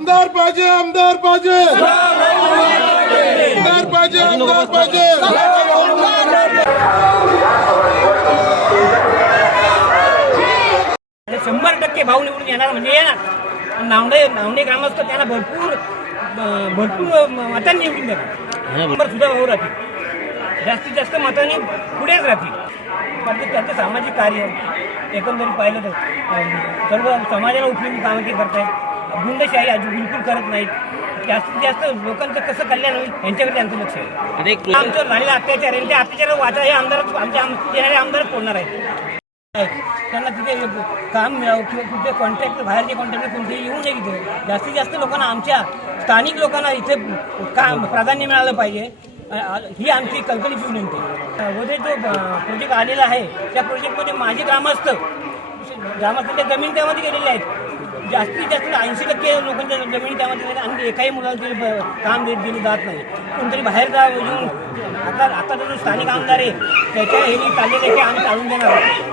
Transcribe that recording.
आमदार पाहिजे आमदार पाहिजे. आमदार पाहिजे आमदार पाहिजे. शंभर टक्के भाऊ निवडून येणार म्हणजे येणार. नावडे नावडे ग्रामस्थ त्यांना भरपूर भरपूर मतांनी निवडून देणार. सुद्धा भाऊ राहतील. जास्तीत जास्त मतांनी पुढेच राहतील. पण ते त्यांचं सामाजिक कार्य एकंदरीत पाहिलं तर सर्व समाजाला उपयोगी कामं ते करतायत. गुंडशाही अजून बिलकुल करत नाहीत. जास्तीत जास्त लोकांचं कसं कल्याण होईल यांच्याकडे त्यांचं लक्ष आहे. आमच्यावर झालेला अत्याचार आहे. त्या अत्याचार वाचा हे आमदारच आमच्या आम- येणारे आमदारच बोलणार आहेत. त्यांना तिथे काम मिळावं किंवा कुठे कॉन्ट्रॅक्ट बाहेरचे कॉन्ट्रॅक्ट कोणतेही येऊ नये इथे जास्तीत जास्त लोकांना आमच्या स्थानिक लोकांना इथे काम प्राधान्य मिळालं पाहिजे. ही आमची कल्पनेची विनंती आहे. मध्ये जो प्रोजेक्ट आलेला आहे त्या प्रोजेक्टमध्ये माझे ग्रामस्थ ग्रामस्थांच्या जमीन त्यामध्ये गेलेले आहेत. जास्तीत जास्त ऐंशी टक्के लोकांच्या जमिनी त्यामध्ये गेल्या आणि एकाही मुलाला तरी ब- काम देत दिलं जात नाही. कोणतरी बाहेर जा येऊन आता आता जो स्थानिक आमदार आहे त्याच्या हे चाललेलं आहे की आम्ही चालून देणार